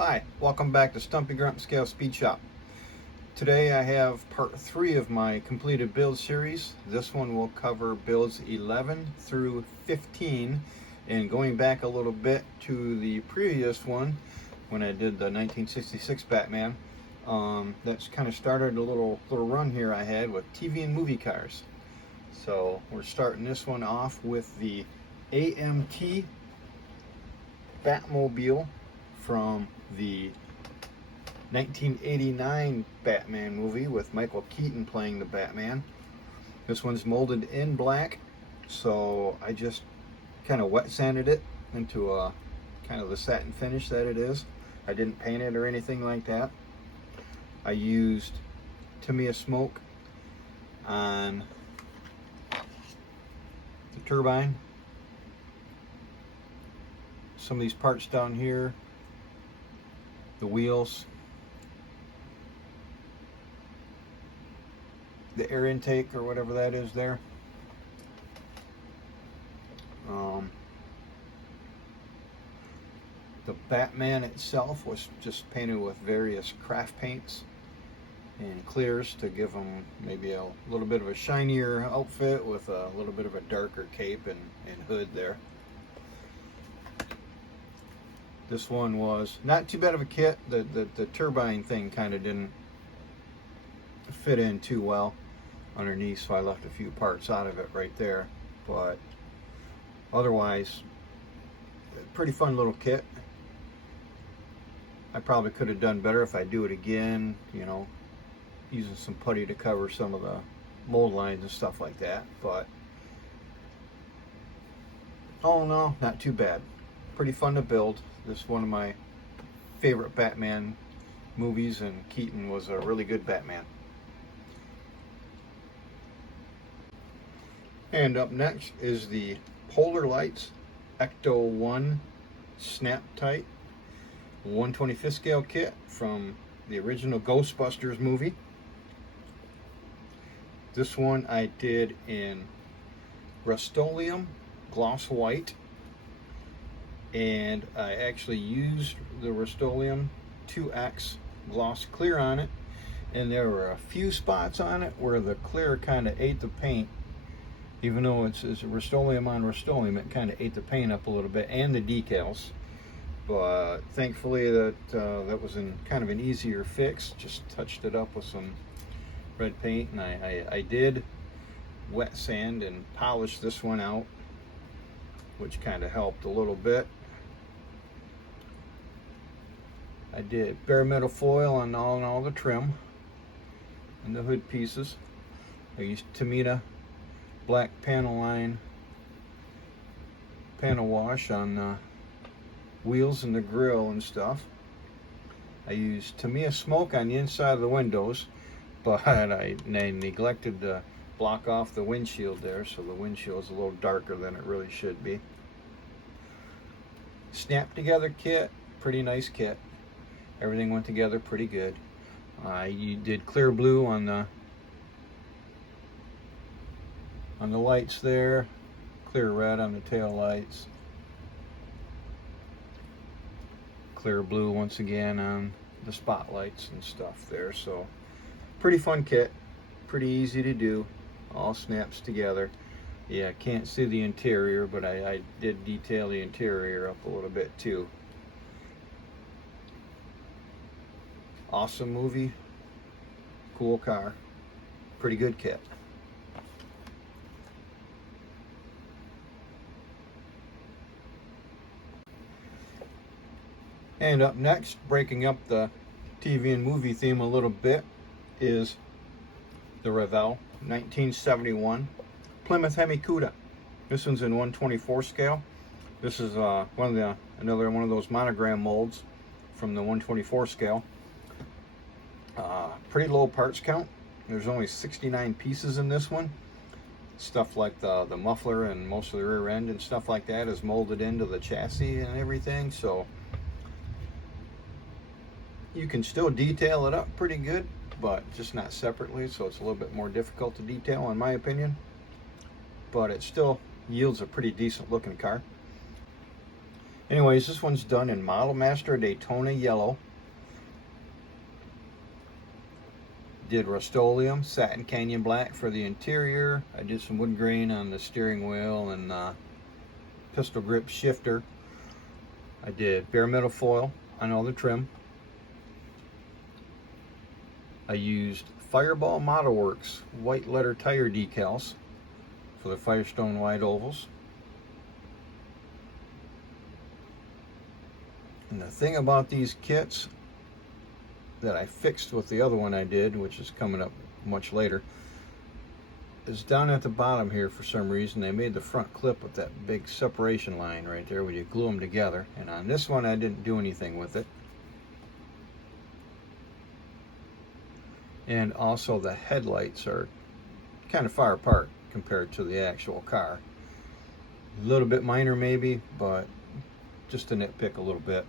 Hi, welcome back to Stumpy Grump Scale Speed Shop. Today I have part 3 of my completed build series. This one will cover builds 11 through 15, and going back a little bit to the previous one when I did the 1966 Batman, that's kind of started a little run here I had with TV and movie cars. So we're starting this one off with the AMT Batmobile from the 1989 Batman movie with Michael Keaton playing the Batman. This one's molded in black, so I just kind of wet sanded it into a kind of the satin finish that it is. I didn't paint it or anything like that. I used Tamiya smoke on the turbine. Some of these parts down here, the wheels, the air intake or whatever that is there. The Batman itself was just painted with various craft paints and clears to give him maybe a little bit of a shinier outfit with a little bit of a darker cape and hood there. This one was not too bad of a kit. The turbine thing kind of didn't fit in too well underneath, so I left a few parts out of it right there. But otherwise, pretty fun little kit. I probably could have done better if I do it again, you know, using some putty to cover some of the mold lines and stuff like that. But oh no, not too bad. Pretty fun to build. This is one of my favorite Batman movies, and Keaton was a really good Batman. And up next is the Polar Lights Ecto 1 Snap Tight 1/25th scale kit from the original Ghostbusters movie. This one I did in Rust-Oleum gloss white, and I actually used the Rust-Oleum 2X gloss clear on it, and there were a few spots on it where the clear kind of ate the paint. Even though it's Rust-Oleum on Rust-Oleum, it kind of ate the paint up a little bit, and the decals. But thankfully that was kind of an easier fix. Just touched it up with some red paint, and I did wet sand and polish this one out, which kind of helped a little bit. I did bare metal foil on all the trim and the hood pieces. I used Tamiya black panel line panel wash on the wheels and the grill and stuff. I used Tamiya smoke on the inside of the windows, but I neglected to block off the windshield there, so the windshield is a little darker than it really should be. Snap together kit, pretty nice kit. Everything went together pretty good. You did clear blue on the lights there, clear red on the tail lights, clear blue once again on the spotlights and stuff there. So pretty fun kit, pretty easy to do, all snaps together. Yeah, can't see the interior, but I did detail the interior up a little bit too. Awesome movie, cool car, pretty good kit. And up next, breaking up the TV and movie theme a little bit, is the Revel 1971 Plymouth Hemi Cuda. This one's in 1/24 scale. This is another one of those monogram molds from the 1/24 scale. Pretty low parts count. There's only 69 pieces in this one. Stuff like the muffler and most of the rear end and stuff like that is molded into the chassis and everything, so you can still detail it up pretty good, but just not separately, so it's a little bit more difficult to detail in my opinion, but it still yields a pretty decent looking car. Anyways, this one's done in Model Master Daytona Yellow. Did Rust-Oleum, Satin Canyon Black for the interior. I did some wood grain on the steering wheel and pistol grip shifter. I did bare metal foil on all the trim. I used Fireball Model Works white letter tire decals for the Firestone wide ovals. And the thing about these kits that I fixed with the other one I did, which is coming up much later, is down at the bottom here for some reason they made the front clip with that big separation line right there where you glue them together. And on this one I didn't do anything with it. And also the headlights are kind of far apart compared to the actual car. A little bit minor maybe, but just to nitpick a little bit.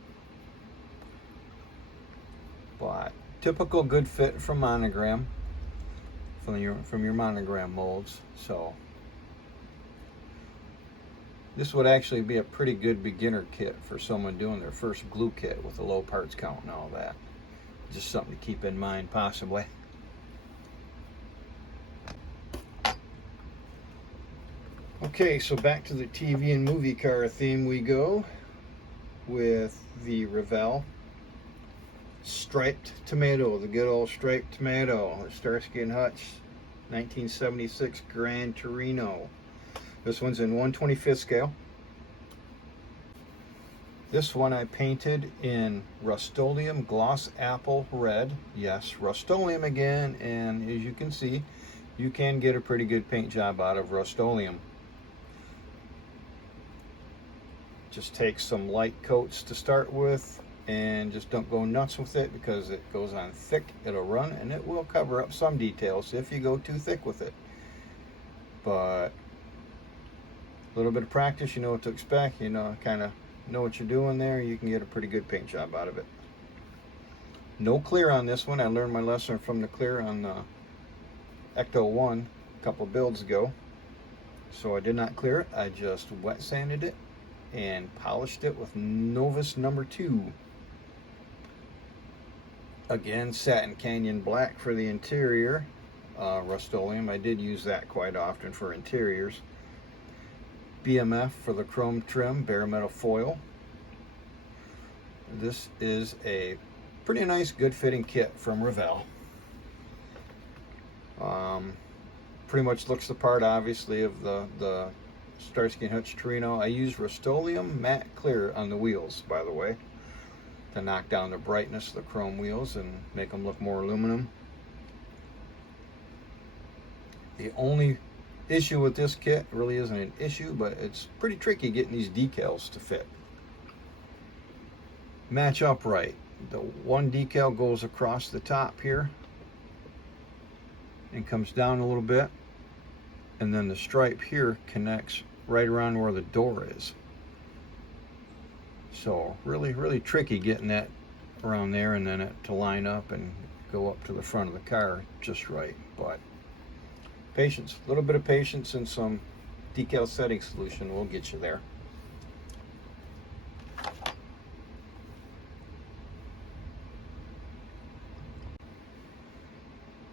But typical good fit from Monogram, from your Monogram molds. So this would actually be a pretty good beginner kit for someone doing their first glue kit with a low parts count and all that. Just something to keep in mind possibly. Okay, so back to the TV and movie car theme we go with the Revel striped tomato, the good old striped tomato, Starsky and Hutch 1976 Grand Torino. This one's in 1/25th scale. This one I painted in Rust-Oleum Gloss Apple Red. Yes, Rust-Oleum again, and as you can see, you can get a pretty good paint job out of Rust-Oleum. Just take some light coats to start with, and just don't go nuts with it because it goes on thick. It'll run and it will cover up some details if you go too thick with it. But a little bit of practice, you know what to expect, you know, kind of know what you're doing there, you can get a pretty good paint job out of it. No clear on this one. I learned my lesson from the clear on the Ecto 1 a couple builds ago. So I did not clear it. I just wet sanded it and polished it with Novus number 2. Again, Satin Canyon Black for the interior. Rust-Oleum, I did use that quite often for interiors. BMF for the chrome trim, bare metal foil. This is a pretty nice, good fitting kit from Revel. Pretty much looks the part, obviously, of the Starsky and Hutch Torino. I use Rust-Oleum matte clear on the wheels, by the way, to knock down the brightness of the chrome wheels and make them look more aluminum. The only issue with this kit really isn't an issue, but it's pretty tricky getting these decals to fit. Match up right. The one decal goes across the top here and comes down a little bit, and then the stripe here connects right around where the door is. So really tricky getting that around there and then it to line up and go up to the front of the car just right. But patience, a little bit of patience and some decal setting solution will get you there.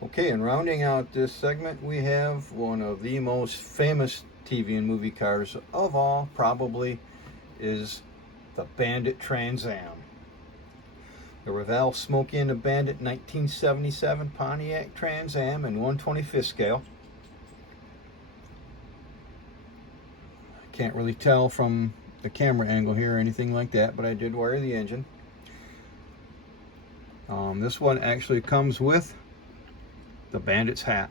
Okay, and rounding out this segment, we have one of the most famous TV and movie cars of all, probably, is the Bandit Trans Am. The Revell Smokey and the Bandit 1977 Pontiac Trans Am in 1/25th scale. Can't really tell from the camera angle here or anything like that, but I did wire the engine. This one actually comes with the Bandit's hat.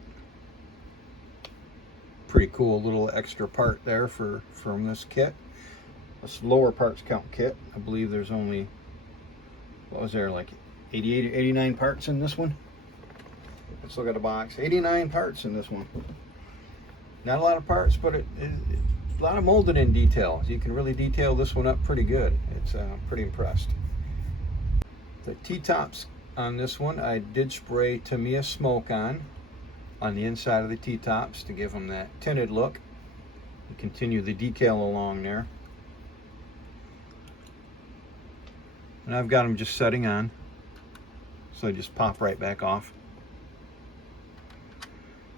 Pretty cool little extra part there from this kit. This lower parts count kit. I believe there's only, what was there, like 88 or 89 parts in this one? Let's look at the box. 89 parts in this one. Not a lot of parts, but a lot of molded in details. You can really detail this one up pretty good. It's pretty impressed. The T-tops on this one, I did spray Tamiya smoke on the inside of the T-tops to give them that tinted look and continue the decal along there. And I've got them just setting on, so they just pop right back off.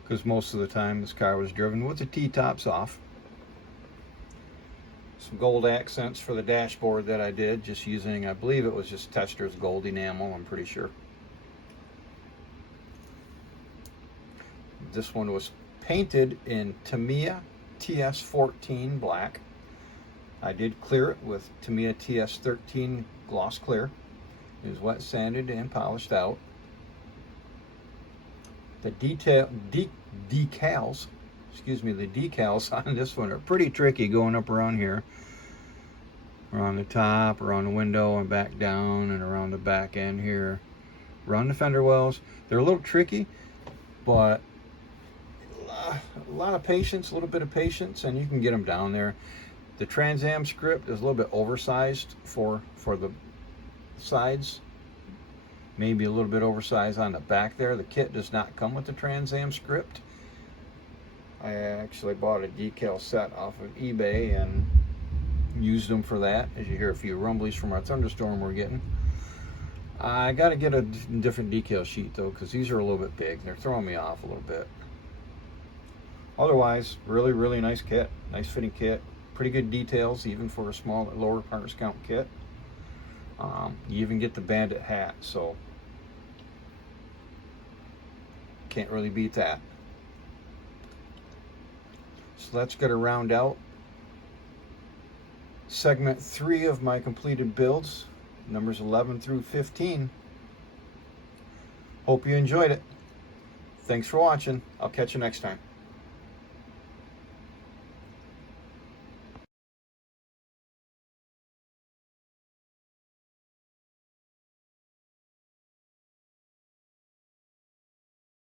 Because most of the time this car was driven with the T-tops off. Some gold accents for the dashboard that I did, just using, I believe it was just Tester's gold enamel, I'm pretty sure. This one was painted in Tamiya TS14 black. I did clear it with Tamiya TS13 gloss clear. It was wet sanded and polished out. The decals on this one are pretty tricky, going up around here, around the top, around the window, and back down, and around the back end here, around the fender wells. They're a little tricky, but a lot of patience, a little bit of patience, and you can get them down there. The Trans Am script is a little bit oversized for the sides, maybe a little bit oversized on the back there. The kit does not come with the Trans Am script. I actually bought a decal set off of eBay and used them for that. As you hear a few rumblies from our thunderstorm we're getting. I got to get a different decal sheet though, because these are a little bit big. They're throwing me off a little bit. Otherwise, really nice kit. Nice fitting kit. Pretty good details even for a small, lower parts count kit. You even get the Bandit hat, so can't really beat that. So that's going to round out segment 3 of my completed builds, numbers 11 through 15. Hope you enjoyed it. Thanks for watching. I'll catch you next time.